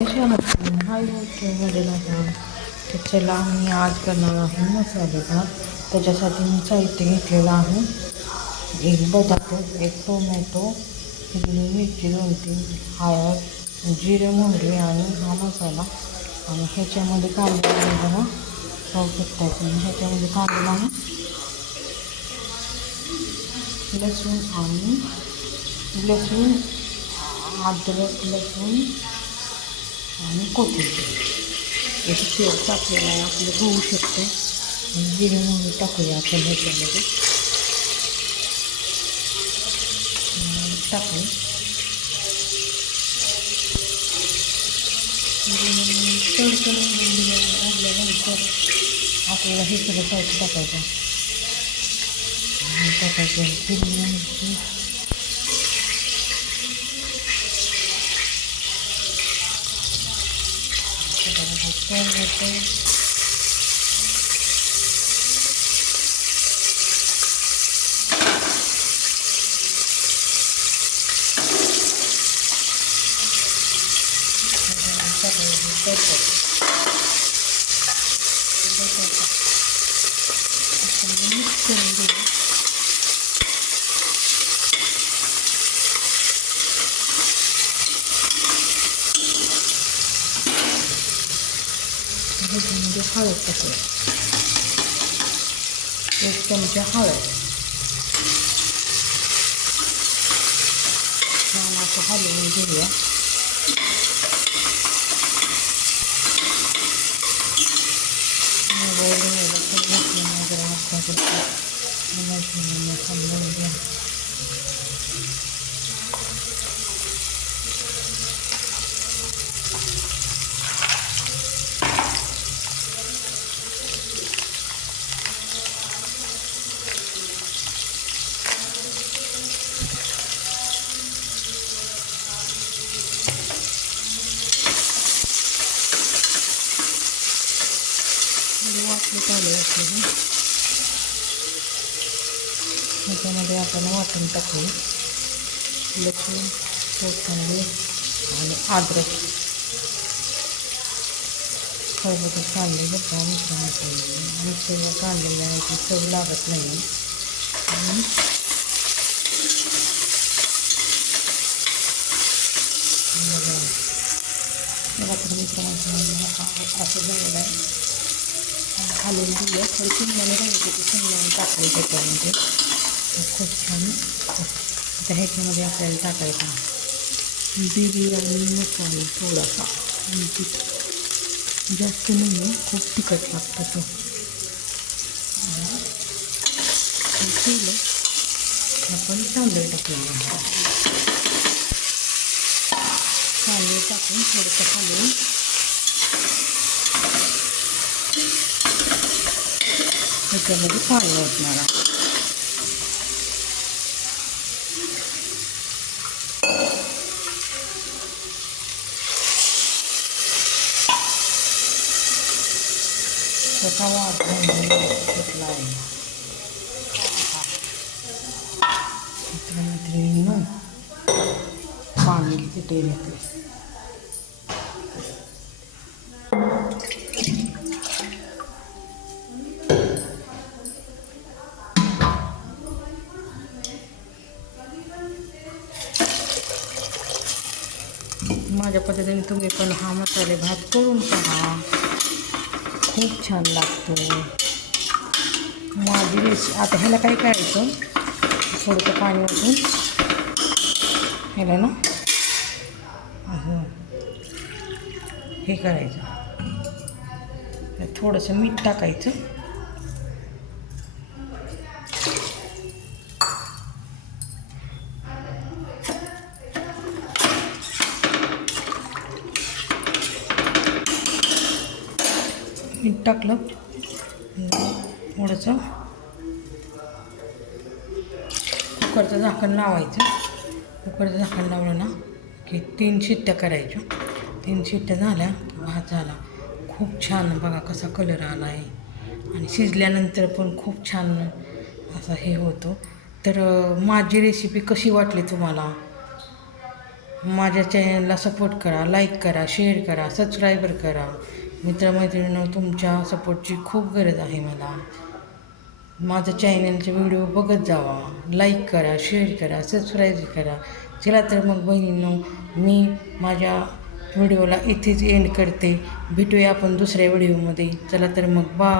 हाय मध्ये आता तर चला मी आज करणार आहे मसाले भात. त्याच्यासाठी मी साहित्य घेतलेलं आहे. एक बटाटो, एक टोमॅटो, हिरवी मिरची 2-3, हळद, जिरे मोहरी आणि हा मसाला. आणि ह्याच्यामध्ये कांदा आहे बघा, पाहू शकता तुम्ही. ह्याच्यामध्ये कांदा आहे, लसूण अद्रक, लसूण आणि कोथिंबीर एक तेल टाकलेलं आहे. आपलं होऊ शकते. जिरे मोहरी टाकूया आपण ह्याच्यामध्ये. टाकले तडतडून घातल्यानंतर आपल्याला हे सगळं साहित्य टाकायचं. हिरवी मिरची, टोमॅटो, मिक्स करून घेऊ. ह्याच्यामध्ये हळद टाकूया, 1 चमचा हळद. छान असं हलवून घेऊया. वाटलं चालू असते. ह्याच्यामध्ये आपण वाटून टाकू लसूण, कोथिंबीर आणि अद्रक. सोबतच काढले बघा मिक्सरला काढलेले आहे, ती चव लागत नाही. आणि मला तर मित्रांचं असं झालेलं आहे. खालून दिलं थोडी शेंगदाणे राहायची, ती शेंगदाणे टाकले त्याच्यामध्ये. खूप छान. आता ह्याच्यामध्ये आपल्याला टाकायचा बिर्याणी मसाला थोडासा. जास्त नाही, खूप तिखट लागतं तो. केलं आपण तांदूळ टाकणार. तांदूळ टाकून थोडंसं खालून ह्याच्यामध्ये पाणी ओतणार. कसा वास घेतला आहे मित्रांनो. पाणी किती घेतले. माझ्या पद्धतीने तुम्ही पण हा मसाले भात करून पहा, खूप छान लागतो. माझी रेसिपी. आता ह्याला काय करायचं, थोडंसं पाणी ओतून ह्याला ना असं हे करायचं. थोडंसं मीठ टाकायचं. मीठ टाकलं थोडंसं. कुकरचं झाकण लावायचं. कुकरचं झाकण लावलं ना की 3 शिट्ट्या करायच्या. 3 शिट्ट्या झाल्या की भात झाला. खूप छान बघा कसा कलर आला आहे. आणि शिजल्यानंतर पण खूप छान असा हे होतो. तर माझी रेसिपी कशी वाटली तुम्हाला? माझ्या चॅनलला सपोर्ट करा, लाईक करा, शेअर करा, सबस्क्रायबर करा. मित्रमैत्रिणींनो, तुमच्या सपोर्टची खूप गरज आहे मला. माझं चॅनलचे व्हिडिओ बघत जावा, लाईक करा, शेअर करा, सबस्क्राईब करा. चला तर मग बहिणींनो, मी माझ्या व्हिडिओला इथेच एंड करते. भेटूया आपण दुसऱ्या व्हिडिओमध्ये. चला तर मग बाय.